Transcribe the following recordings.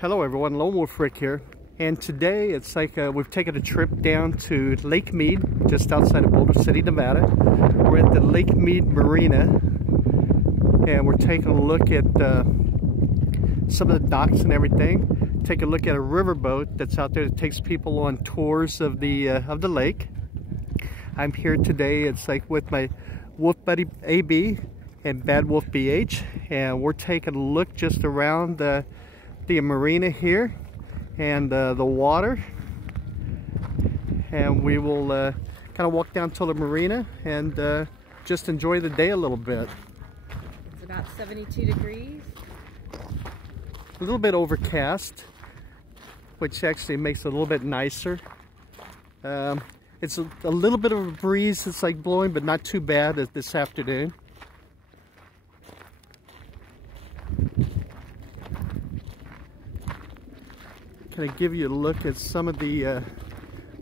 Hello everyone, Lonewulfrick here, and today it's like we've taken a trip down to Lake Mead, just outside of Boulder City, Nevada. We're at the Lake Mead Marina, and we're taking a look at some of the docks and everything. Take a look at a riverboat that's out there that takes people on tours of the lake. I'm here today, it's like with my Wolf Buddy AB and Bad Wolf BH, and we're taking a look just around the marina here and the water, and we will kind of walk down to the marina and just enjoy the day a little bit. It's about 72 degrees. A little bit overcast, which actually makes it a little bit nicer. It's a little bit of a breeze that's like blowing, but not too bad this afternoon. Kind of give you a look at some of the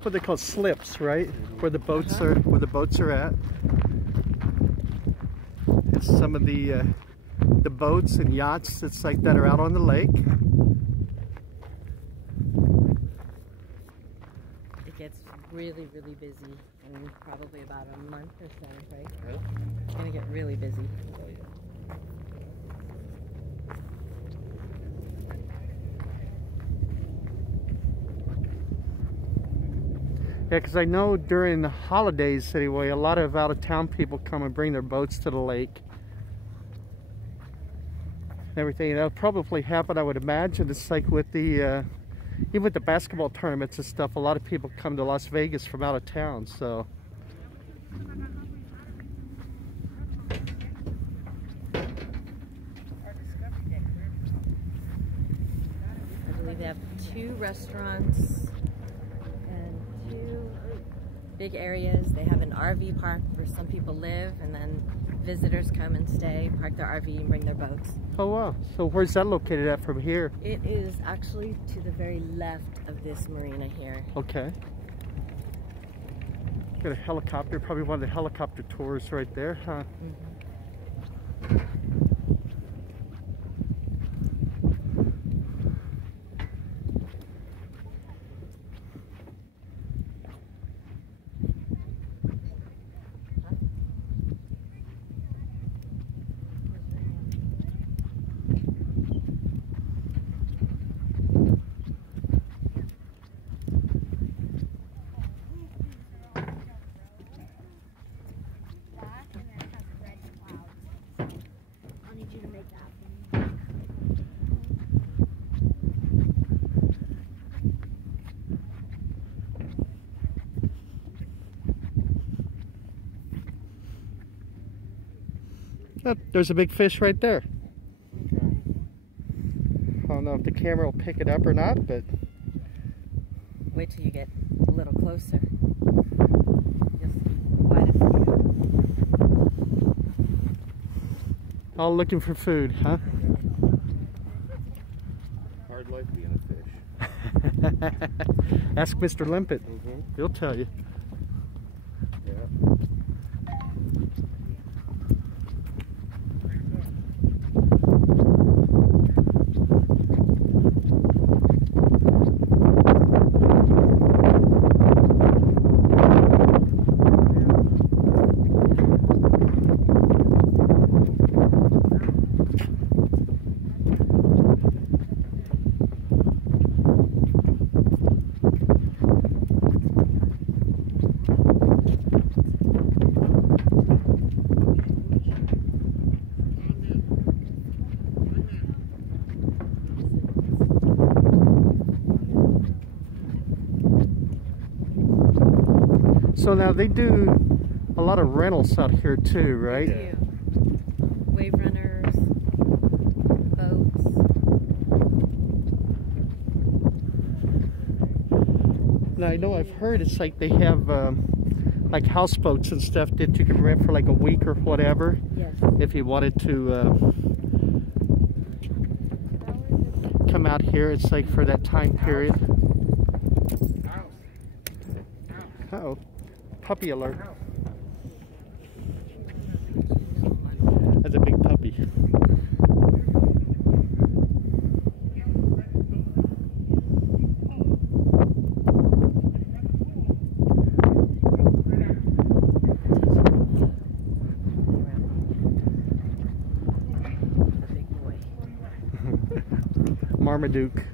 what they call slips, right? Where the boats are at. It's some of the boats and yachts that's like that are out on the lake. It gets really busy in probably about a month or so, right? It's gonna get really busy. Yeah, because I know during the holidays anyway, a lot of out-of-town people come and bring their boats to the lake and everything. That'll probably happen, I would imagine. It's like with the even with the basketball tournaments and stuff, a lot of people come to Las Vegas from out of town, so. I believe they have 2 restaurants and 2 big areas. They have an RV park where some people live, and then visitors come and stay, park their RV and bring their boats. Oh wow, so where's that located at from here? It is actually to the very left of this marina here. Okay. Got a helicopter, probably one of the helicopter tours right there, huh? Mm-hmm. Oh, there's a big fish right there. I don't know if the camera will pick it up or not, but... Wait till you get a little closer. You'll see quite a few. All looking for food, huh? Hard life being a fish. Ask Mr. Limpet. He'll tell you. Yeah. So now they do a lot of rentals out here too, right? They do. Wave runners, boats. Now I know I've heard it's like they have like houseboats and stuff that you can rent for like a week or whatever. Yes. If you wanted to come out here, it's like for that time period. Uh-oh. Puppy alert. That's a big puppy. Marmaduke.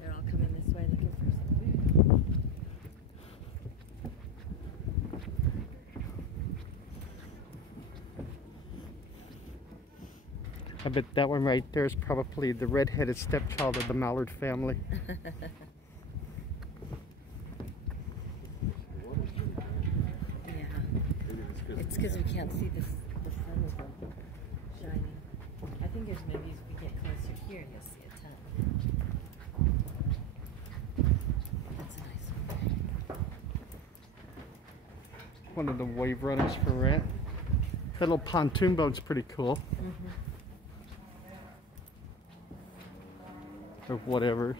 They're all coming this way looking for some food. I bet that one right there is probably the red-headed stepchild of the mallard family. Yeah, it's because we can't see the sun is shining. I think there's maybe as we get closer here, you'll see a ton. That's a nice one. One of the wave runners for rent. That little pontoon boat's pretty cool. Or whatever.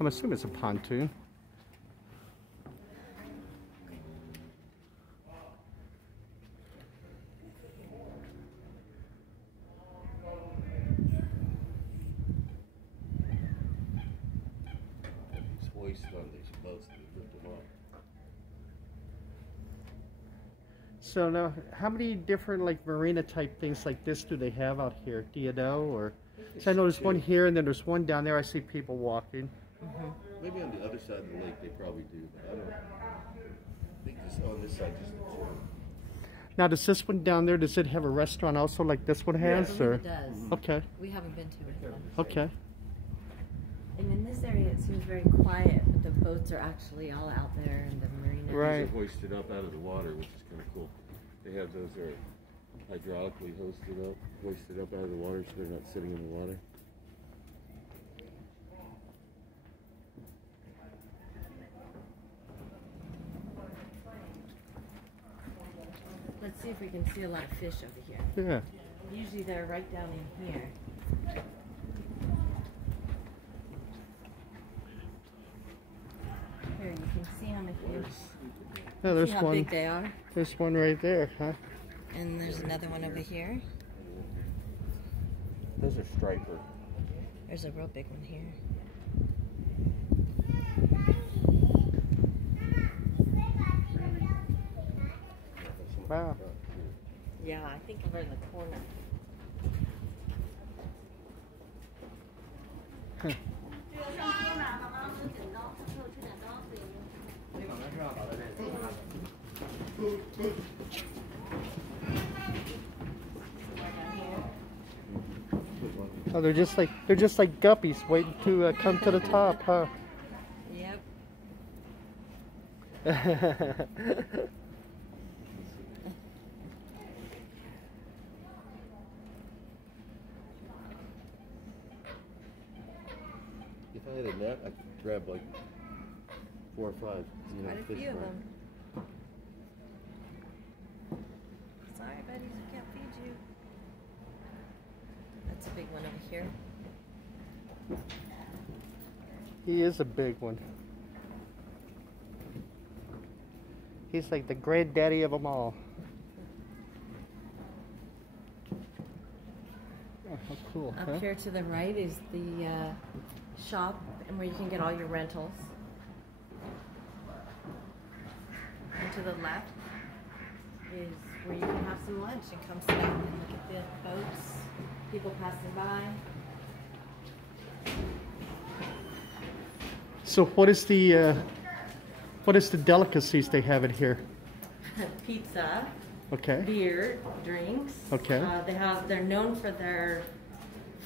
I'm assuming it's a pontoon. These hoists on these boats, they lift them up. So now, how many different like marina type things like this do they have out here? Do you know? Or so I know there's one here, and then there's one down there. I see people walking. Maybe on the other side of the lake they probably do, but I don't. I think just on this side, just the two. Now, does this one down there, does it have a restaurant also like this one has? I Or believe it does. okay, We haven't been to it though. okay. And in this area it seems very quiet, but the boats are actually all out there in the marina. Right. These are hoisted up out of the water, which is kind of cool. They have those that are hydraulically hoisted up out of the water, so they're not sitting in the water. Let's see if we can see a lot of fish over here. Yeah. Usually they're right down in here. Here, you can see them if you Yeah, there's see how one. big they are. There's one right there, huh? And there's another one over here. Those are striper. There's a real big one here. Wow. Yeah, I think over in the corner. Oh, they're just like guppies waiting to come to the top, huh? Yep. If I had a net, I could grab like 4 or 5. Quite a few of them. Sorry, buddies, we can't feed you. That's a big one over here. He is a big one. He's like the granddaddy of them all. Oh, how cool, Up huh? here to the right is the shop and where you can get all your rentals. And to the left is where you can have some lunch and come sit down and look at the boats, people passing by. So what is the delicacies they have in here? Pizza, Okay. beer, drinks. Okay. They're known for their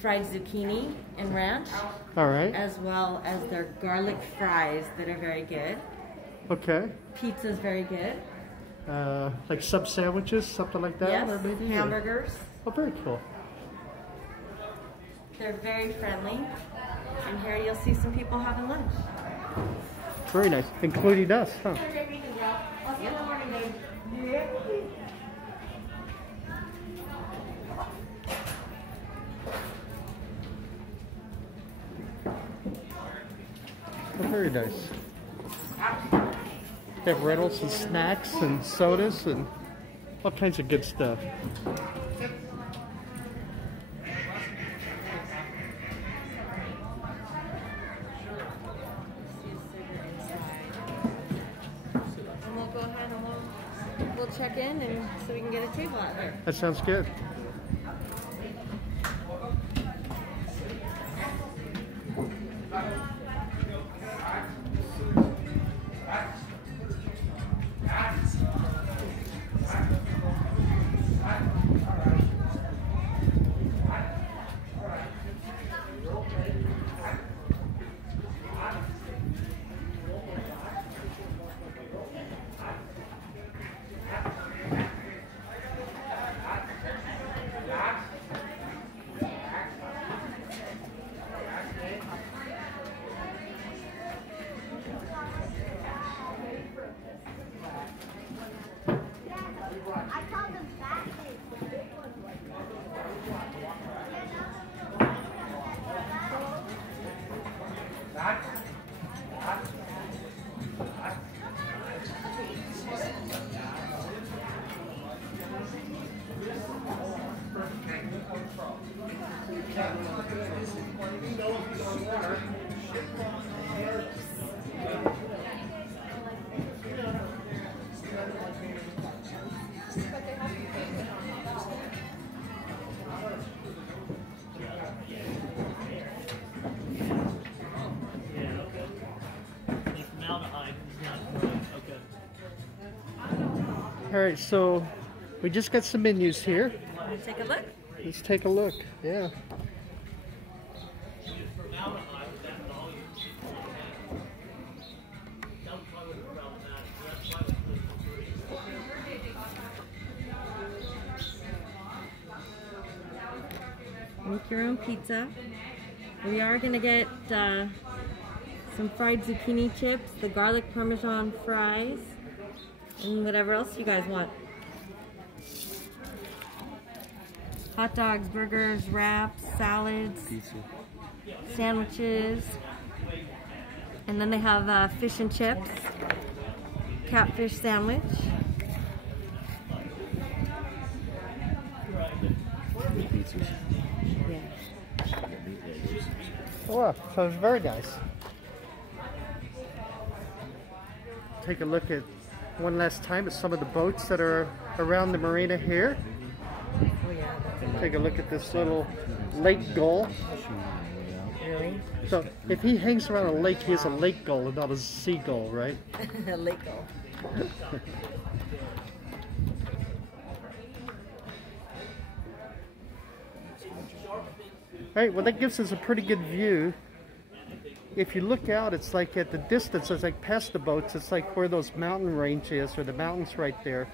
fried zucchini and ranch, All right. as well as their garlic fries that are very good. Okay. Pizza's very good. Like sub sandwiches, something like that, Yes, or maybe. hamburgers. Oh, very cool. They're very friendly. And here you'll see some people having lunch. Very nice, including us, huh? Oh, very nice. They have rentals and snacks and sodas and all kinds of good stuff. we'll check in and so we can get a table out here. That sounds good. All right, so we just got some menus here. Want to take a look? Let's take a look. Yeah. Make your own pizza. We are going to get some fried zucchini chips, the garlic parmesan fries, and whatever else you guys want. Hot dogs, burgers, wraps, salads, Pizza. sandwiches, and then they have fish and chips, catfish sandwich. Pizzas. Yeah. Wow, sounds very nice. Take a look at one last time at some of the boats that are around the marina here. Oh yeah. Take a look at this little lake gull. Really? So if he hangs around a lake, he is a lake gull and not a seagull, right? A lake gull. Alright, well that gives us a pretty good view. If you look out, it's like at the distance, it's like past the boats, it's like where those mountain range is, or the mountains right there.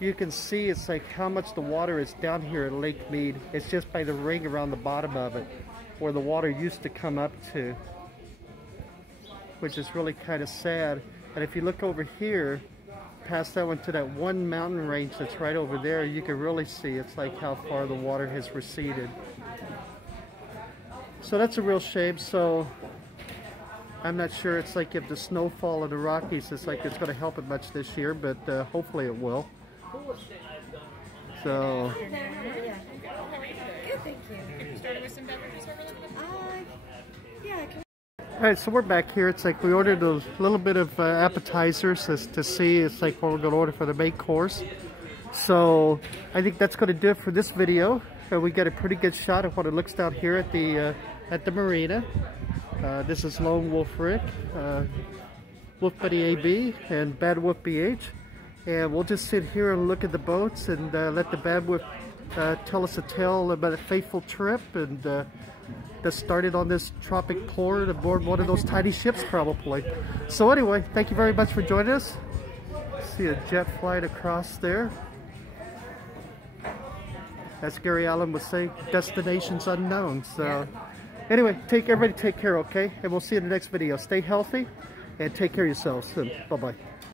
You can see it's like how much the water is down here at Lake Mead. It's just by the ring around the bottom of it, where the water used to come up to, which is really kind of sad. And if you look over here, past that one to that one mountain range that's right over there, you can really see it's like how far the water has receded. So that's a real shame. So I'm not sure, it's like if the snowfall in the Rockies, it's like it's going to help it much this year, but hopefully it will. So Good, thank you. Can you start with some beverages over there? Yeah. Alright, so we're back here. It's like we ordered a little bit of appetizers to see. It's like what we're going to order for the main course. So I think that's going to do it for this video. We get a pretty good shot of what it looks down here at the marina. This is Lonewulfrick, Wolf Buddy AB, and Bad Wolf BH. And we'll just sit here and look at the boats and let the Bad Wolf tell us a tale about a faithful trip and that started on this tropic port aboard one of those tiny ships probably. So anyway, thank you very much for joining us. See a jet flying across there. As Gary Allen would say, destinations unknown. So anyway, everybody take care, okay? And we'll see you in the next video. Stay healthy and take care of yourselves. Bye-bye.